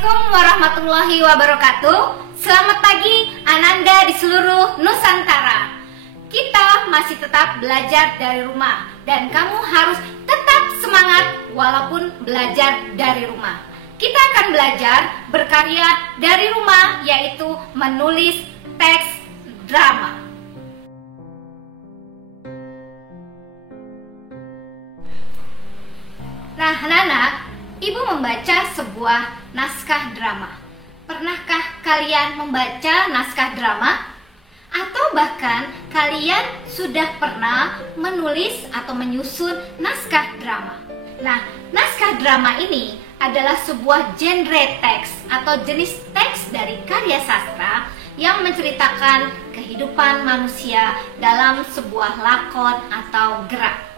Assalamualaikum warahmatullahi wabarakatuh. Selamat pagi Ananda di seluruh Nusantara. Kita masih tetap belajar dari rumah dan kamu harus tetap semangat walaupun belajar dari rumah. Kita akan belajar berkarya dari rumah, yaitu menulis teks drama. Nah, anak-anak, Ibu membaca sebuah naskah drama. Pernahkah kalian membaca naskah drama? Atau bahkan kalian sudah pernah menulis atau menyusun naskah drama? Nah, naskah drama ini adalah sebuah genre teks atau jenis teks dari karya sastra yang menceritakan kehidupan manusia dalam sebuah lakon atau gerak.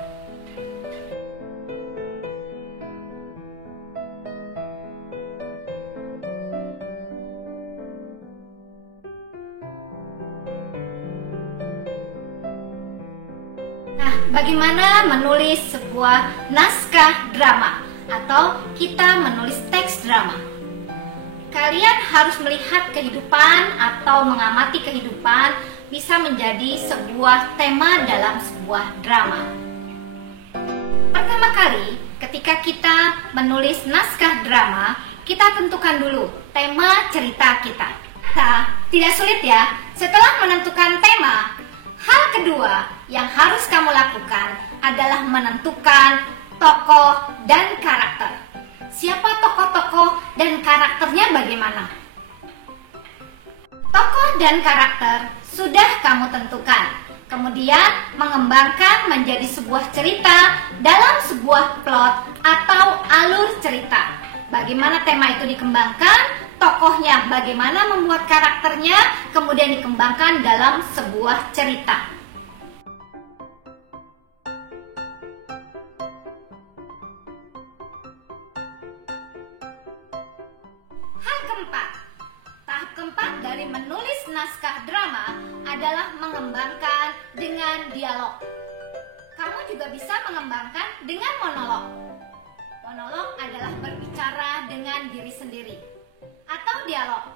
Bagaimana menulis sebuah naskah drama atau kita menulis teks drama? Kalian harus melihat kehidupan atau mengamati kehidupan bisa menjadi sebuah tema dalam sebuah drama. Pertama kali, ketika kita menulis naskah drama, kita tentukan dulu tema cerita kita. Nah, tidak sulit ya. Setelah menentukan tema, hal kedua yang harus kamu lakukan adalah menentukan tokoh dan karakter. Siapa tokoh-tokoh dan karakternya bagaimana? Tokoh dan karakter sudah kamu tentukan. Kemudian mengembangkan menjadi sebuah cerita dalam sebuah plot atau alur cerita. Bagaimana tema itu dikembangkan? Tokohnya bagaimana membuat karakternya, kemudian dikembangkan dalam sebuah cerita. Hal keempat, tahap keempat dari menulis naskah drama adalah mengembangkan dengan dialog. Kamu juga bisa mengembangkan dengan monolog. Monolog adalah berbicara dengan diri sendiri. Atau dialog,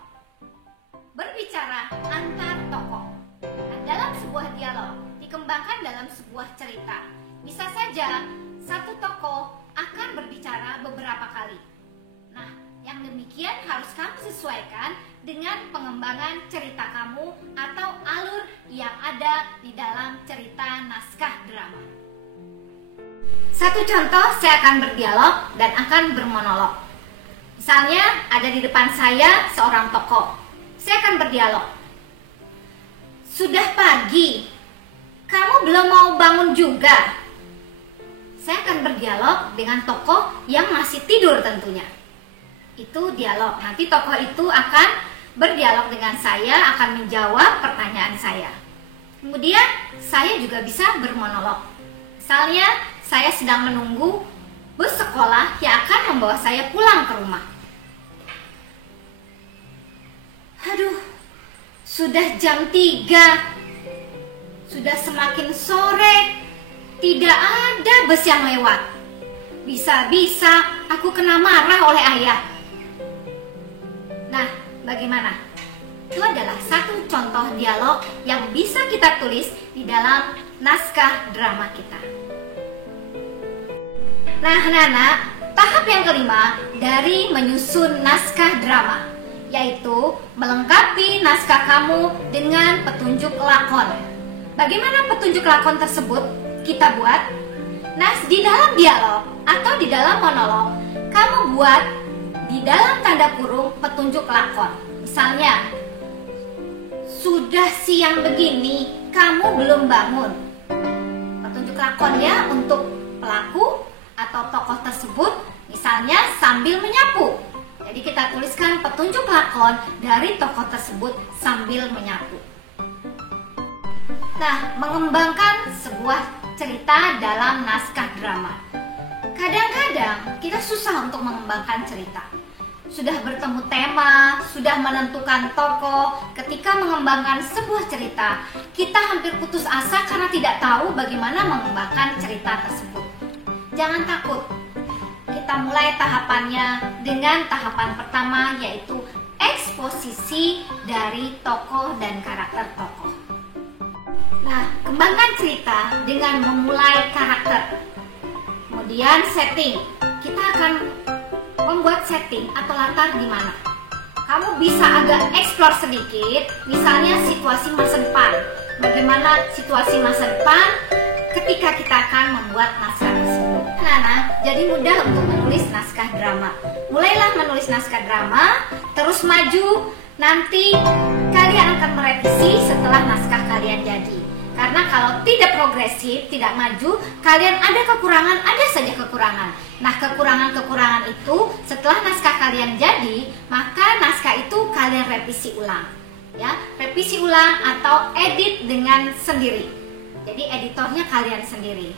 berbicara antar tokoh. Nah, dalam sebuah dialog dikembangkan dalam sebuah cerita. Bisa saja satu tokoh akan berbicara beberapa kali. Nah, yang demikian harus kamu sesuaikan dengan pengembangan cerita kamu atau alur yang ada di dalam cerita naskah drama. Satu contoh, saya akan berdialog dan akan bermonolog. Misalnya ada di depan saya seorang tokoh. Saya akan berdialog. Sudah pagi, kamu belum mau bangun juga. Saya akan berdialog dengan tokoh yang masih tidur tentunya. Itu dialog. Nanti tokoh itu akan berdialog dengan saya, akan menjawab pertanyaan saya. Kemudian saya juga bisa bermonolog. Misalnya saya sedang menunggu bus sekolah yang akan membawa saya pulang ke rumah. Aduh, sudah jam 3. Sudah semakin sore. Tidak ada bus yang lewat. Bisa-bisa aku kena marah oleh ayah. Nah, bagaimana? Itu adalah satu contoh dialog yang bisa kita tulis di dalam naskah drama kita. Nah, anak-anak, tahap yang kelima dari menyusun naskah drama, yaitu melengkapi naskah kamu dengan petunjuk lakon. Bagaimana petunjuk lakon tersebut kita buat? Nah, di dalam dialog atau di dalam monolog, kamu buat di dalam tanda kurung petunjuk lakon. Misalnya, sudah siang begini, kamu belum bangun. Petunjuk lakonnya untuk pelaku atau tokoh tersebut, misalnya sambil menyapu. Jadi kita tuliskan petunjuk lakon dari tokoh tersebut sambil menyapu. Nah, mengembangkan sebuah cerita dalam naskah drama. Kadang-kadang kita susah untuk mengembangkan cerita. Sudah bertemu tema, sudah menentukan tokoh, ketika mengembangkan sebuah cerita, kita hampir putus asa karena tidak tahu bagaimana mengembangkan cerita tersebut. Jangan takut. Kita kita mulai tahapannya dengan tahapan pertama, yaitu eksposisi dari tokoh dan karakter tokoh. Nah, kembangkan cerita dengan memulai karakter. Kemudian setting. Kita akan membuat setting atau latar di mana. Kamu bisa agak explore sedikit, misalnya situasi masa depan. Bagaimana situasi masa depan ketika kita akan membuat naskah tersebut. Nah, jadi mudah untuk menulis naskah drama. Mulailah menulis naskah drama, terus maju, nanti kalian akan merevisi setelah naskah kalian jadi. Karena kalau tidak progresif, tidak maju, kalian ada kekurangan, ada saja kekurangan. Nah, kekurangan-kekurangan itu setelah naskah kalian jadi, maka naskah itu kalian revisi ulang. Ya, revisi ulang atau edit dengan sendiri. Jadi editornya kalian sendiri.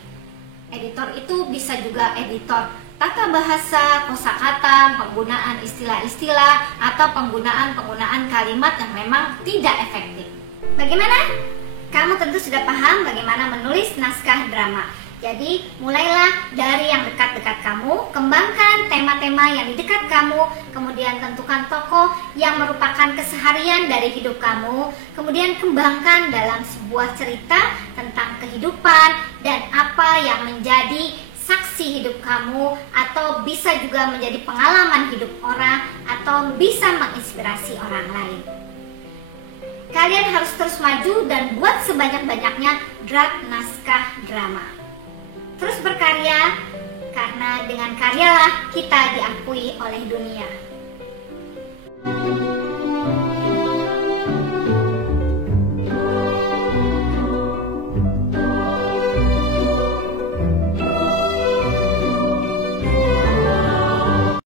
Editor itu bisa juga editor tata bahasa, kosakata, penggunaan istilah-istilah, atau penggunaan kalimat yang memang tidak efektif. Bagaimana? Kamu tentu sudah paham bagaimana menulis naskah drama. Jadi mulailah dari yang dekat-dekat kamu, kembangkan tema-tema yang di dekat kamu, kemudian tentukan tokoh yang merupakan keseharian dari hidup kamu, kemudian kembangkan dalam sebuah cerita tentang kehidupan dan apa yang menjadi saksi hidup kamu, atau bisa juga menjadi pengalaman hidup orang, atau bisa menginspirasi orang lain. Kalian harus terus maju dan buat sebanyak-banyaknya draft naskah drama. Terus berkarya, karena dengan karyalah kita diakui oleh dunia.